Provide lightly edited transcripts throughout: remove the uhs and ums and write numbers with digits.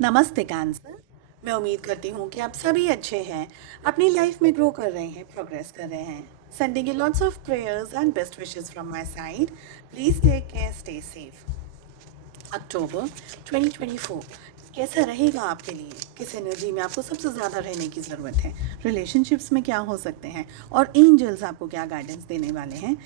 नमस्ते कैंसर। मैं उम्मीद करती हूँ कि आप सभी अच्छे हैं, अपनी लाइफ में ग्रो कर रहे हैं, प्रोग्रेस कर रहे हैं। Sending you lots of prayers and best wishes from my side. Please take care, stay safe. October 2024 कैसा रहेगा आपके लिए? किस एनर्जी में आपको सबसे ज़्यादा रहने की ज़रूरत है? रिलेशनशिप्स में क्या हो सकते हैं और एंजल्स आपको क्या गाइडेंस देने वाले हैं?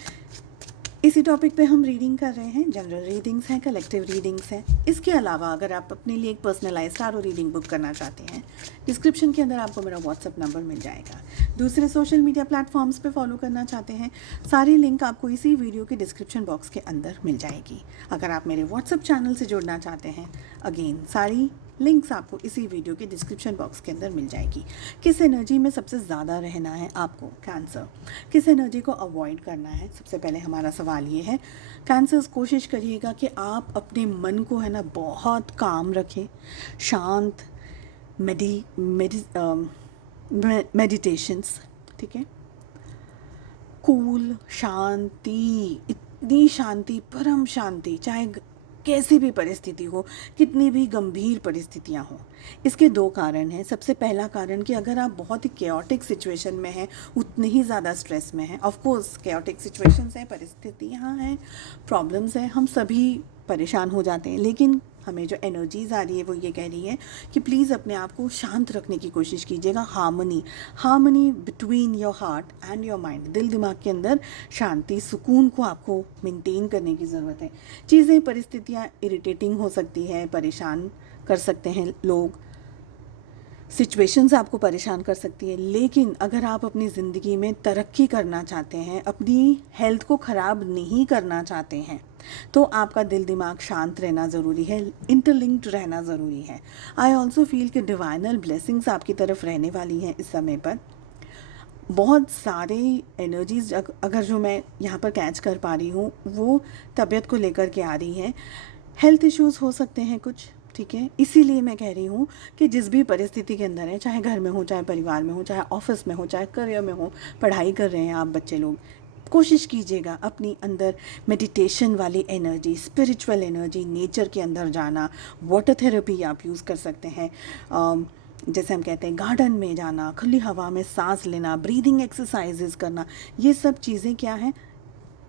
इसी टॉपिक पे हम रीडिंग कर रहे हैं। जनरल रीडिंग्स हैं, कलेक्टिव रीडिंग्स हैं। इसके अलावा अगर आप अपने लिए एक पर्सनलाइज्ड टारो रीडिंग बुक करना चाहते हैं, डिस्क्रिप्शन के अंदर आपको मेरा व्हाट्सअप नंबर मिल जाएगा। दूसरे सोशल मीडिया प्लेटफॉर्म्स पे फॉलो करना चाहते हैं, सारी लिंक आपको इसी वीडियो के डिस्क्रिप्शन बॉक्स के अंदर मिल जाएगी। अगर आप मेरे व्हाट्सअप चैनल से जुड़ना चाहते हैं, अगेन सारी लिंक्स आपको इसी वीडियो के डिस्क्रिप्शन बॉक्स के अंदर मिल जाएगी। किस एनर्जी में सबसे ज़्यादा रहना है आपको कैंसर? किस एनर्जी को अवॉइड करना है? सबसे पहले हमारा सवाल ये है, कैंसर्स कोशिश करिएगा कि आप अपने मन को है ना बहुत काम रखें, शांत, मेडिटेशंस, ठीक है, कूल शांति, इतनी शांति, परम शांति, चाहे कैसी भी परिस्थिति हो, कितनी भी गंभीर परिस्थितियां हो। इसके दो कारण हैं। सबसे पहला कारण कि अगर आप बहुत ही केओटिक सिचुएशन में हैं, उतने ही ज़्यादा स्ट्रेस में हैं। ऑफ कोर्स केओटिक सिचुएशंस हैं, परिस्थितियां हैं, प्रॉब्लम्स हैं, हम सभी परेशान हो जाते हैं। लेकिन हमें जो एनर्जीज़ आ रही है वो ये कह रही है कि प्लीज़ अपने आप को शांत रखने की कोशिश कीजिएगा। Harmony between your heart and your mind, दिल दिमाग के अंदर शांति, सुकून को आपको मेंटेन करने की ज़रूरत है। चीज़ें, परिस्थितियाँ इरिटेटिंग हो सकती है, परेशान कर सकते हैं लोग, सिचुएशंस आपको परेशान कर सकती है। लेकिन अगर आप अपनी ज़िंदगी में तरक्की करना चाहते हैं, अपनी हेल्थ को ख़राब नहीं करना चाहते हैं, तो आपका दिल दिमाग शांत रहना ज़रूरी है, इंटरलिंक्ड रहना ज़रूरी है। आई ऑल्सो फील कि डिवाइनल ब्लेसिंग्स आपकी तरफ रहने वाली हैं इस समय पर। बहुत सारे एनर्जीज अगर जो मैं यहाँ पर कैच कर पा रही हूँ, वो तबीयत को लेकर के आ रही हैं। हेल्थ इश्यूज़ हो सकते हैं कुछ, ठीक है। इसीलिए मैं कह रही हूँ कि जिस भी परिस्थिति के अंदर है, चाहे घर में हो, चाहे परिवार में हो, चाहे ऑफिस में हो, चाहे करियर में हो, पढ़ाई कर रहे हैं आप बच्चे लोग, कोशिश कीजिएगा अपनी अंदर मेडिटेशन वाली एनर्जी, स्पिरिचुअल एनर्जी, नेचर के अंदर जाना। वाटर थेरेपी आप यूज़ कर सकते हैं। जैसे हम कहते हैं गार्डन में जाना, खुली हवा में सांस लेना, ब्रीदिंग एक्सरसाइजेज करना, ये सब चीज़ें क्या हैं,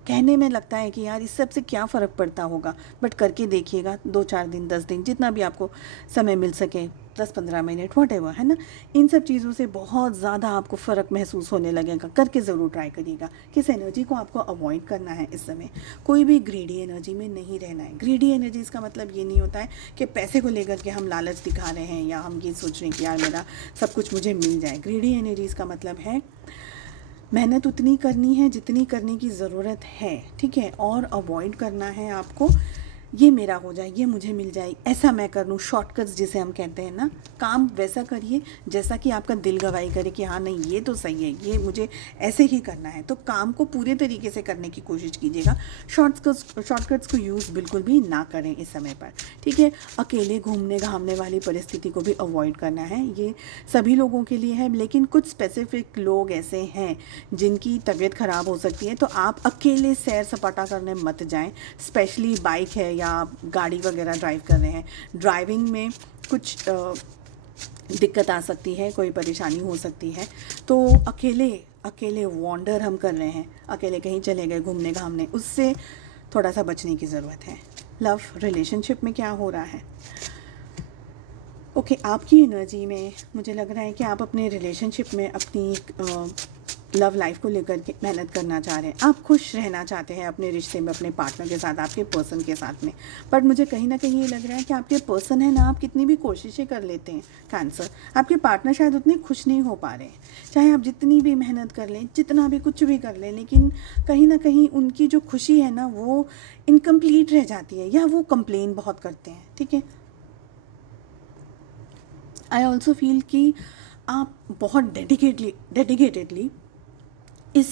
कहने में लगता है कि यार इस सब से क्या फ़र्क पड़ता होगा, बट करके देखिएगा। 2-4 दिन, 10 दिन, जितना भी आपको समय मिल सके, 10-15 मिनट, वॉटेवर, है ना। इन सब चीज़ों से बहुत ज़्यादा आपको फ़र्क महसूस होने लगेगा। करके ज़रूर ट्राई करिएगा। किस एनर्जी को आपको अवॉइड करना है इस समय? कोई भी ग्रीडी एनर्जी में नहीं रहना है। ग्रीडी एनर्जीज़ का मतलब ये नहीं होता है कि पैसे को लेकर के हम लालच दिखा रहे हैं या हम ये सोच रहे हैं कि यार मेरा सब कुछ मुझे मिल जाए। ग्रीडी एनर्जीज़ का मतलब है मेहनत उतनी करनी है जितनी करने की ज़रूरत है, ठीक है, और अवॉइड करना है आपको ये मेरा हो जाए, ये मुझे मिल जाए, ऐसा मैं कर लूँ। शॉर्टकट्स जिसे हम कहते हैं ना, काम वैसा करिए जैसा कि आपका दिल गवाही करे कि हाँ नहीं ये तो सही है, ये मुझे ऐसे ही करना है। तो काम को पूरे तरीके से करने की कोशिश कीजिएगा। शॉर्टकट्स को यूज़ बिल्कुल भी ना करें इस समय पर, ठीक है। अकेले घूमने घामने वाली परिस्थिति को भी अवॉइड करना है। ये सभी लोगों के लिए है, लेकिन कुछ स्पेसिफिक लोग ऐसे हैं जिनकी तबीयत ख़राब हो सकती है, तो आप अकेले सैर सपाटा करने मत जाएं। स्पेशली बाइक है या आप गाड़ी वगैरह ड्राइव कर रहे हैं, ड्राइविंग में कुछ दिक्कत आ सकती है, कोई परेशानी हो सकती है। तो अकेले वॉन्डर हम कर रहे हैं, अकेले कहीं चले गए घूमने घामने, उससे थोड़ा सा बचने की ज़रूरत है। लव रिलेशनशिप में क्या हो रहा है? ओके, आपकी एनर्जी में मुझे लग रहा है कि आप अपने रिलेशनशिप में अपनी लव लाइफ को लेकर के मेहनत करना चाह रहे हैं। आप खुश रहना चाहते हैं अपने रिश्ते में, अपने पार्टनर के साथ, आपके पर्सन के साथ में। बट मुझे कहीं ना कहीं ये लग रहा है कि आपके पर्सन है ना, आप कितनी भी कोशिशें कर लेते हैं कैंसर, आपके पार्टनर शायद उतने खुश नहीं हो पा रहे हैं। चाहे आप जितनी भी मेहनत कर लें, जितना भी कुछ भी कर लें, लेकिन कहीं ना कहीं उनकी जो खुशी है ना वो इनकम्प्लीट रह जाती है, या वो कंप्लेन बहुत करते हैं, ठीक है। आई ऑल्सो फील कि आप बहुत डेडिकेटेडली इस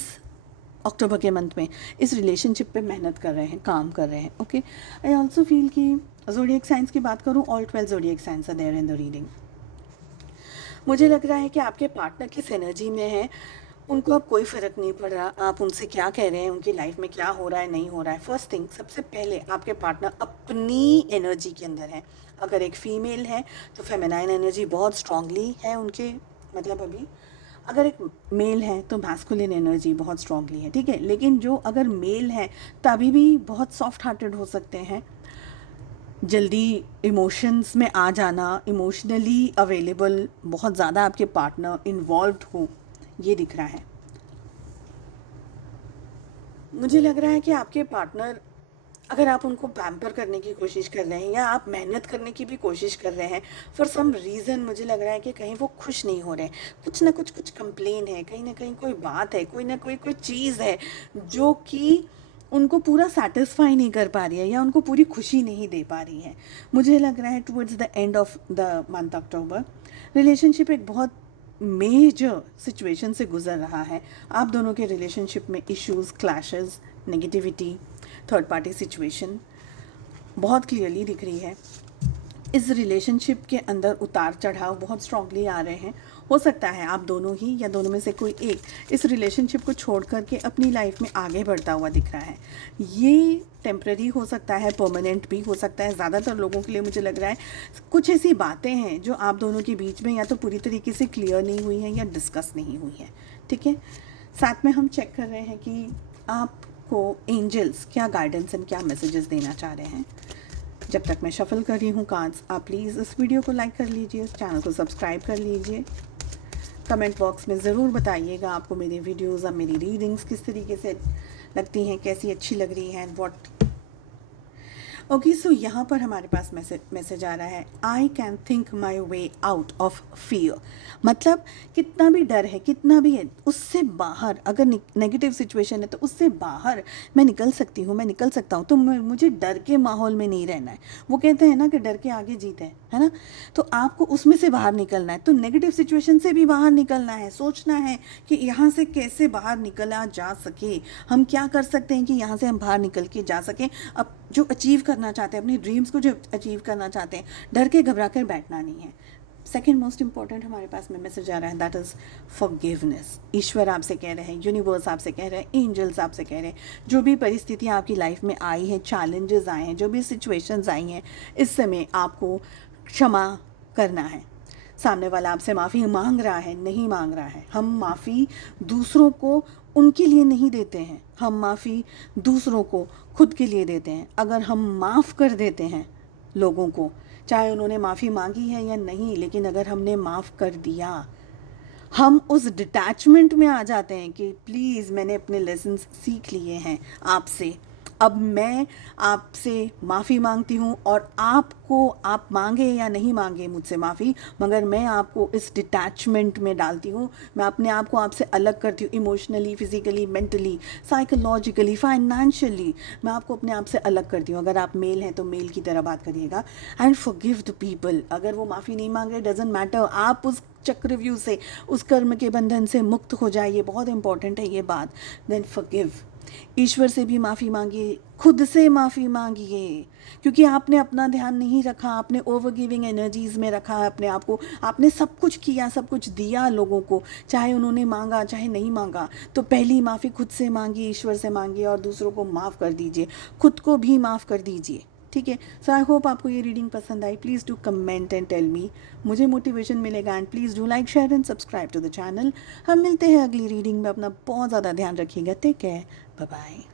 अक्टूबर के मंथ में इस रिलेशनशिप पे मेहनत कर रहे हैं, काम कर रहे हैं, ओके। आई ऑल्सो फील कि ज़ोडिएक साइंस की बात करूँ, all 12 zodiac science are there in the reading. मुझे लग रहा है कि आपके पार्टनर किस एनर्जी में है, उनको अब कोई फ़र्क नहीं पड़ रहा आप उनसे क्या कह रहे हैं, उनकी लाइफ में क्या हो रहा है, नहीं हो रहा है। फर्स्ट थिंग, सबसे पहले आपके पार्टनर अपनी एनर्जी के अंदर है, अगर एक फीमेल है तो फेमिनाइन एनर्जी बहुत स्ट्रांगली है उनके, मतलब अभी अगर एक मेल है तो मैस्कुलिन एनर्जी बहुत स्ट्रांगली है, ठीक है। लेकिन जो अगर मेल है तभी भी बहुत सॉफ्ट हार्टेड हो सकते हैं, जल्दी इमोशंस में आ जाना, इमोशनली अवेलेबल, बहुत ज़्यादा आपके पार्टनर इन्वॉल्व्ड हो, ये दिख रहा है। मुझे लग रहा है कि आपके पार्टनर, अगर आप उनको पैम्पर करने की कोशिश कर रहे हैं या आप मेहनत करने की भी कोशिश कर रहे हैं, फॉर सम रीज़न मुझे लग रहा है कि कहीं वो खुश नहीं हो रहे हैं, कुछ ना कुछ कंप्लेन है, कहीं ना कहीं कोई बात है, कोई ना कोई चीज़ है जो कि उनको पूरा सेटिस्फाई नहीं कर पा रही है या उनको पूरी खुशी नहीं दे पा रही है। मुझे लग रहा है towards the end of the month October relationship एक बहुत मेजर सिचुएशन से गुजर रहा है। आप दोनों के रिलेशनशिप में issues, clashes, negativity, third party situation बहुत क्लियरली दिख रही है। इस रिलेशनशिप के अंदर उतार चढ़ाव बहुत स्ट्रांगली आ रहे हैं। हो सकता है आप दोनों ही या दोनों में से कोई एक इस रिलेशनशिप को छोड़ करके अपनी लाइफ में आगे बढ़ता हुआ दिख रहा है। ये टेम्प्रेरी हो सकता है, परमानेंट भी हो सकता है। ज़्यादातर लोगों के लिए मुझे लग रहा है कुछ ऐसी बातें हैं जो आप दोनों के बीच में या तो पूरी तरीके से क्लियर नहीं हुई हैं या डिस्कस नहीं हुई हैं, ठीक है। साथ में हम चेक कर रहे हैं कि आपको एंजल्स क्या गाइडेंस एंड क्या मैसेजेस देना चाह रहे हैं। जब तक मैं शफल कर रही हूँ कार्ड्स, आप प्लीज़ इस वीडियो को लाइक कर लीजिए, इस चैनल को सब्सक्राइब कर लीजिए। कमेंट बॉक्स में ज़रूर बताइएगा आपको मेरी वीडियोज़ और मेरी रीडिंग्स किस तरीके से लगती हैं, कैसी अच्छी लग रही हैं, व्हाट। ओके, सो यहाँ पर हमारे पास मैसेज आ रहा है, I can think my way out of fear. मतलब कितना भी डर है, कितना भी है, उससे बाहर, अगर नेगेटिव सिचुएशन है तो उससे बाहर मैं निकल सकती हूँ, मैं निकल सकता हूँ। तो मुझे डर के माहौल में नहीं रहना है। वो कहते हैं ना कि डर के आगे जीत है ना। तो आपको उसमें से बाहर निकलना है, तो नेगेटिव सिचुएशन से भी बाहर निकलना है। सोचना है कि यहाँ से कैसे बाहर निकला जा सके, हम क्या कर सकते हैं कि यहाँ से हम बाहर निकल के जा सकें। अब जो अचीव करना चाहते हैं, अपनी ड्रीम्स को जो अचीव करना चाहते हैं, डर के घबरा कर बैठना नहीं है। सेकेंड मोस्ट इंपॉर्टेंट हमारे पास में मैसेज आ रहा है, दैट इज़ फॉरगिवनेस। ईश्वर आपसे कह रहे हैं, यूनिवर्स आपसे कह रहे हैं, एंजल्स आपसे कह रहे हैं, जो भी परिस्थितियाँ आपकी लाइफ में आई हैं, चैलेंजेस आए हैं, जो भी सिचुएशंस आई हैं, इस समय आपको क्षमा करना है। सामने वाला आपसे माफ़ी मांग रहा है, नहीं मांग रहा है। हम माफ़ी दूसरों को उनके लिए नहीं देते हैं, हम माफ़ी दूसरों को खुद के लिए देते हैं। अगर हम माफ़ कर देते हैं लोगों को, चाहे उन्होंने माफ़ी मांगी है या नहीं, लेकिन अगर हमने माफ़ कर दिया, हम उस डिटैचमेंट में आ जाते हैं कि प्लीज़ मैंने अपने लेसन्स सीख लिए हैं आपसे, अब मैं आपसे माफ़ी मांगती हूँ। और आपको, आप मांगे या नहीं मांगे मुझसे माफ़ी, मगर मैं आपको इस डिटैचमेंट में डालती हूँ। मैं अपने आप को आपसे अलग करती हूँ, emotionally, physically, mentally, psychologically, financially मैं आपको अपने आप से अलग करती हूँ। अगर आप मेल हैं तो मेल की तरह बात करिएगा। And forgive the people. अगर वो माफ़ी नहीं मांग रहे, डजेंट मैटर, आप उस चक्रव्यूह से, उस कर्म के बंधन से मुक्त हो जाइए। बहुत इंपॉर्टेंट है ये बात। Then forgive. ईश्वर से भी माफ़ी मांगिए, खुद से माफ़ी मांगिए, क्योंकि आपने अपना ध्यान नहीं रखा, आपने ओवर गिविंग एनर्जीज़ में रखा है अपने आप को। आपने सब कुछ किया, सब कुछ दिया लोगों को, चाहे उन्होंने मांगा चाहे नहीं मांगा। तो पहली माफ़ी खुद से मांगिए, ईश्वर से मांगिए और दूसरों को माफ़ कर दीजिए, खुद को भी माफ़ कर दीजिए, ठीक है। सो आई होप आपको ये रीडिंग पसंद आई। Please do comment and tell me, मुझे मोटिवेशन मिलेगा। And please do like, share and subscribe to the channel. हम मिलते हैं अगली रीडिंग में। अपना बहुत ज़्यादा ध्यान रखिएगा। Take care, bye bye.